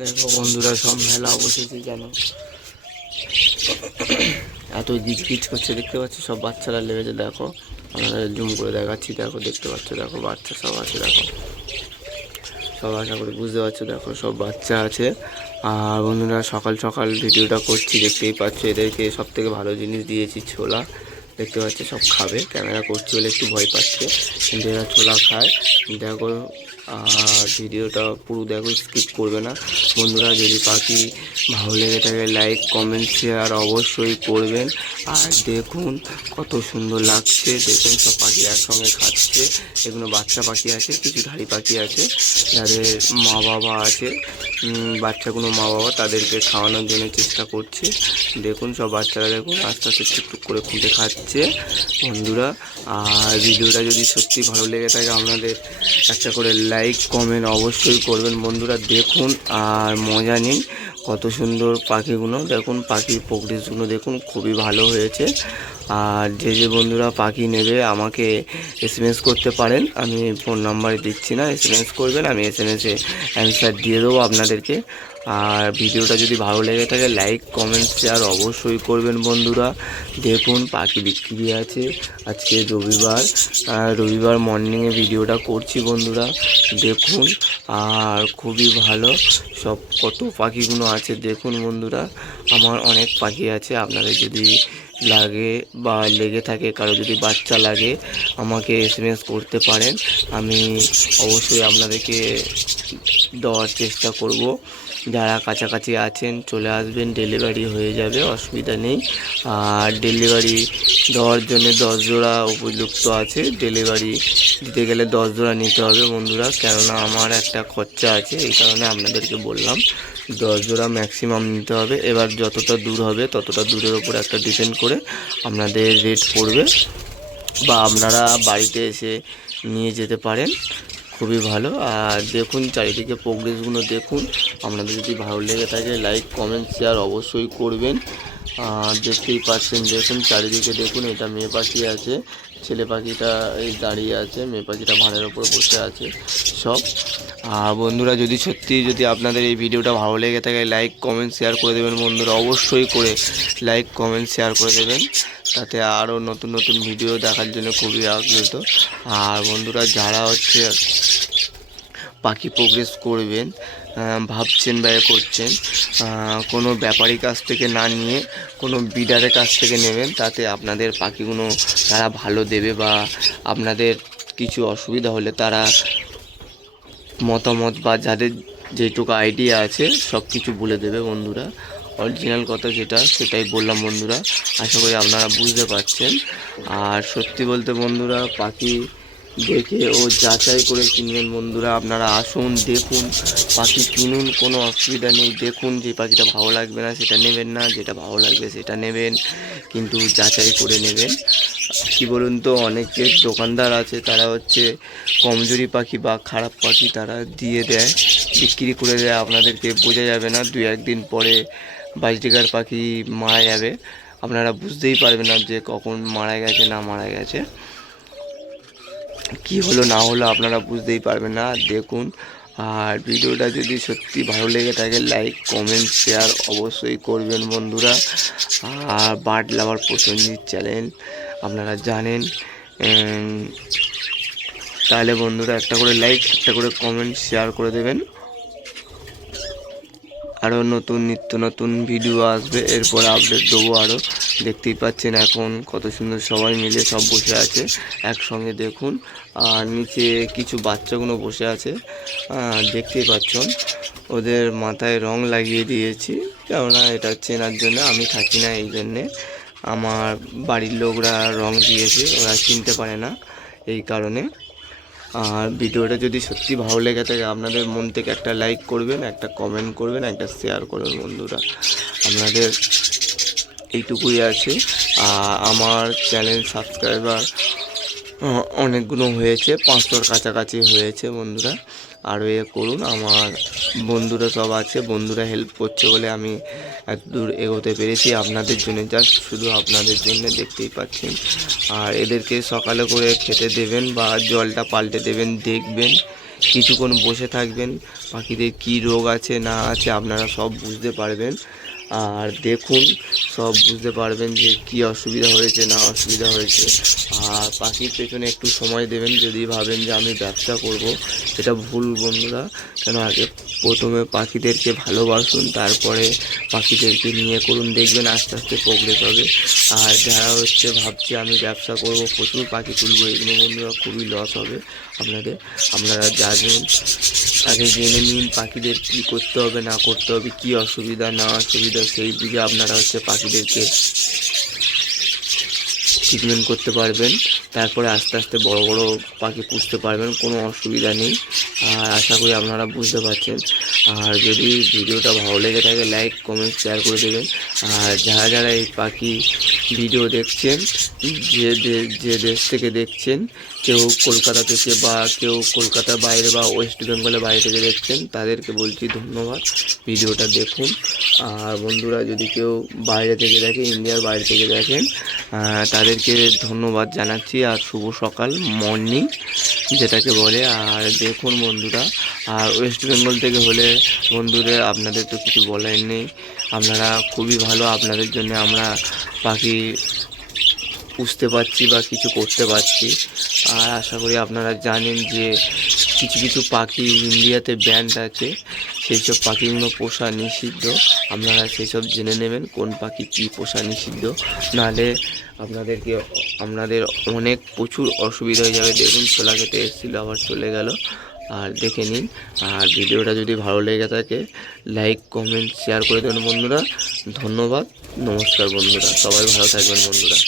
দেখো বন্ধুরা, সব মেলা বসেছে যেন এত গিজ করছে, দেখতে পাচ্ছ সব বাচ্চারা লেগেছে। দেখো আমাদের জুম করে দেখাচ্ছি, দেখো দেখতে পাচ্ছ, দেখো বাচ্চা সব আছে, দেখো সব আশা করি বুঝতে পারছো। দেখো সব বাচ্চা আছে। আর বন্ধুরা, সকাল সকাল ভিডিওটা করছি, দেখতেই পাচ্ছ। এদেরকে সব থেকে ভালো জিনিস দিয়েছি, ছোলা। দেখতে পাচ্ছ সব খাবে, ক্যামেরা করছি বলে একটু ভয় পাচ্ছে, কিন্তু এরা ছোলা খায়। দেখো, আর ভিডিওটা পুরো দেখো, স্কিপ করবে না বন্ধুরা। যদি পাখি ভালো লেগে থাকে লাইক কমেন্ট শেয়ার অবশ্যই করবেন। আর দেখুন কত সুন্দর লাগছে, দেখুন সব পাখি একসঙ্গে খাচ্ছে। এগুলো বাচ্চা পাখি আছে, কিছু ধাড়ি পাখি আছে যাদের মা বাবা আছে, বাচ্চাগুলো মা বাবা তাদেরকে খাওয়ানোর জন্য চেষ্টা করছে। দেখুন সব বাচ্চারা দেখুন আস্তে আস্তে টুকটুক করে খুঁটে খাচ্ছে বন্ধুরা। আর ভিডিওটা যদি সত্যি ভালো লেগে থাকে আপনাদের একটা করে লাইক কমেন্ট অবশ্যই করবেন বন্ধুরা। দেখুন আর মজা নিন, কত সুন্দর পাখিগুলো দেখুন, পাখির প্রোগ্রেসগুলো দেখুন, খুবই ভালো হয়েছে। আর যে বন্ধুরা পাখি নেবে আমাকে এসএমএস করতে পারেন, আমি ফোন নাম্বার দিচ্ছি না, এসএমএস করবেন, আমি এসএমএসে অ্যান্সার দিয়ে দেবো আপনাদেরকে। আর ভিডিওটা যদি ভালো লেগে থাকে লাইক কমেন্ট শেয়ার অবশ্যই করবেন বন্ধুরা। দেখুন পাখি বিক্রি আছে, আজকে রবিবার মর্নিংয়ে ভিডিওটা করছি বন্ধুরা। দেখুন আর খুবই ভালো, সব কত পাখিগুলো আছে দেখুন বন্ধুরা। আমার অনেক পাখি আছে, আপনাদের যদি লাগে বা লেগে থাকে, কারো যদি বাচ্চা লাগে আমাকে এসএমএস করতে পারেন, আমি অবশ্যই আপনাদেরকে দেওয়ার চেষ্টা করব। যারা কাছাকাছি আছেন চলে আসবেন, ডেলিভারি হয়ে যাবে, অসুবিধা নেই। আর ডেলিভারি দেওয়ার জন্য 10 জোড়া উপযুক্ত আছে, ডেলিভারি দিতে গেলে 10 জোড়া নিতে হবে বন্ধুরা, কেননা আমার একটা খরচা আছে, এই কারণে আপনাদেরকে বললাম 10 জোড়া ম্যাক্সিমাম নিতে হবে। এবার যতটা দূর হবে ততটা দূরের উপর একটা ডিপেন্ড করে আপনাদের রেট পড়বে, বা আপনারা বাড়িতে এসে নিয়ে যেতে পারেন, খুবই ভালো। আর দেখুন চারিদিকে প্রোগ্রেসগুলো দেখুন, আপনাদের যদি ভালো লেগে থাকে লাইক কমেন্ট শেয়ার অবশ্যই করবেন। দেখতেই পাচ্ছেন, দেখুন চারিদিকে দেখুন, এটা মেয়ে পাখি আছে, ছেলে পাখিটা এই দাঁড়িয়ে আছে, মেয়ে পাখিটা ভাঁড়ের ওপর বসে আছে সব। আর বন্ধুরা, যদি আপনাদের এই ভিডিওটা ভালো লেগে থাকে লাইক কমেন্ট শেয়ার করে দেবেন বন্ধুরা, অবশ্যই করে লাইক কমেন্ট শেয়ার করে দেবেন, তাতে আরও নতুন নতুন ভিডিও দেখার জন্য খুবই আগ্রহীত। আর বন্ধুরা, যারা পাখি প্রোগ্রেস করবেন ভাবছেন বা করছেন, কোনো ব্যাপারীর কাছ থেকে না নিয়ে কোনো বিডারের কাছ থেকে নেবেন, তাতে আপনাদের পাখিগুলো তারা ভালো দেবে, বা আপনাদের কিছু অসুবিধা হলে তারা মতামত বা যাদের যেটুকু আইডিয়া আছে সব কিছু বলে দেবে বন্ধুরা। অরিজিনাল কথা যেটা সেটাই বললাম বন্ধুরা, আশা করি আপনারা বুঝতে পারছেন। আর সত্যি বলতে বন্ধুরা, পাখি দেখে ও যাচাই করে কিনবেন বন্ধুরা। আপনারা আসুন, দেখুন, পাখি কিনুন, কোনো অসুবিধা নেই। দেখুন যে পাখিটা ভালো লাগবে না সেটা নেবেন না, যেটা ভালো লাগবে সেটা নেবেন, কিন্তু যাচাই করে নেবেন। কি বলুন তো, অনেকের দোকানদার আছে তারা কমজোরি পাখি বা খারাপ পাখি তারা দিয়ে দেয়, বিক্রি করে দেয়, আপনাদেরকে বোঝা যাবে না, 2-1 দিন পরে বাজরিকার পাখি মারা যাবে, আপনারা বুঝতেই পারবেন না যে কখন মারা গেছে না মারা গেছে, কি হলো না হলো আপনারা বুঝতেই পারবেন না। দেখুন, আর ভিডিওটা যদি সত্যি ভালো লেগে থাকে লাইক কমেন্ট শেয়ার অবশ্যই করবেন বন্ধুরা। আর বার্ড লাভার প্রসেনজিৎ চ্যানেল আপনারা জানেন, তাহলে বন্ধুরা একটা করে লাইক একটা করে কমেন্ট শেয়ার করে দেবেন। আরও নিত্য নতুন ভিডিও আসবে, এরপরে আপডেট দেবো আরও। দেখতেই পাচ্ছেন এখন কত সুন্দর সবাই মিলে সব বসে আছে একসঙ্গে, দেখুন। আর নিচে কিছু বাচ্চাগুলো বসে আছে, দেখতেই পাচ্ছেন, ওদের মাথায় রং লাগিয়ে দিয়েছি, কেননা এটা চেনার জন্য, আমি থাকি না এই জন্যে, আমার বাড়ির লোকরা রং দিয়েছে, ওরা চিনতে পারে না এই কারণে। আর ভিডিওটা যদি সত্যি ভালো লেগে থাকে আপনাদের মন থেকে একটা লাইক করবেন, একটা কমেন্ট করবেন, একটা শেয়ার করবেন বন্ধুরা, আপনাদের এইটুকুই আছে। আমার চ্যানেল সাবস্ক্রাইবার অনেকগুলো হয়েছে, 500-র কাছাকাছি হয়েছে বন্ধুরা, আরও করুন। আমার বন্ধুরা সব আছে, বন্ধুরা হেল্প করছে বলে আমি এত দূর এগোতে পেরেছি, আপনাদের জন্য, জাস্ট শুধু আপনাদের জন্য, দেখতেই পাচ্ছেন। আর এদেরকে সকালে করে খেতে দেবেন বা জলটা পাল্টে দেবেন, দেখবেন কিছুক্ষণ বসে থাকবেন, পাখিদের কী রোগ আছে না আছে আপনারা সব বুঝতে পারবেন। আর দেখুন, সব বুঝতে পারবেন যে কী অসুবিধা হয়েছে না অসুবিধা হয়েছে। আর পাখির পেছনে একটু সময় দেবেন। যদি ভাবেন যে আমি ব্যবসা করব, এটা ভুল বন্ধুরা। কেন, আগে প্রথমে পাখিদেরকে ভালোবাসুন, তারপরে পাখিদেরকে নিয়ে করুন, দেখবেন আস্তে আস্তে প্রোগ্রেস হবে। আর যারা ভাবছে আমি ব্যবসা করব, প্রচুর পাখি তুলবো, এগুলো বন্ধুরা খুবই লস হবে আপনাদের। আপনারা জানুন, আগে জেনে নিন পাখিদের কী করতে হবে না করতে হবে, কী অসুবিধা না অসুবিধা, সেই বুঝে আপনারা পাখিদেরকে ট্রিটমেন্ট করতে পারবেন। তারপরে আস্তে আস্তে বড় বড় পাখি পুষতে পারবেন, কোনো অসুবিধা নেই। আর আশা করি আপনারা বুঝতে পারছেন। আর যদি ভিডিওটা ভালো লেগে থাকে, লাইক কমেন্ট শেয়ার করে দেবেন। আর যারা যারা এই পাখি ভিডিও দেখছেন, যে দেশ থেকে দেখছেন, কেউ কলকাতা থেকে বা কেউ কলকাতার বাইরে বা ওয়েস্ট বেঙ্গলের বাইরে থেকে দেখছেন, তাদেরকে বলছি ধন্যবাদ, ভিডিওটা দেখুন। আর বন্ধুরা যদি কেউ বাইরে থেকে দেখে, ইন্ডিয়ার বাইরে থেকে দেখেন, তাদেরকে ধন্যবাদ জানাচ্ছি। আর শুভ সকাল, মর্নিং যেটাকে বলে। আর দেখুন বন্ধুরা, আর ওয়েস্ট বেঙ্গল থেকে হলে বন্ধুরা আপনাদের তো কিছু বলার নেই, আপনারা খুবই ভালো। আপনাদের জন্য আমরা পাখি পুষতে পারছি বা কিছু করতে পারছি। আর আশা করি আপনারা জানেন যে কিছু কিছু পাখি ইন্ডিয়াতে ব্যান্ড আছে, সেই সব পাখিগুলো পোষা নিষিদ্ধ। আপনারা সেই সব জেনে নেবেন কোন পাখি কী পোষা নিষিদ্ধ, নাহলে আপনাদের অনেক প্রচুর অসুবিধা হয়ে যাবে। দেখুন ছোলা খেতে এসেছিলো, আবার চলে গেল। আর দেখে নিন। আর ভিডিওটা যদি ভালো লেগে থাকে, লাইক কমেন্ট শেয়ার করে দেবেন বন্ধুরা। ধন্যবাদ, নমস্কার বন্ধুরা, সবাই ভালো থাকবেন বন্ধুরা।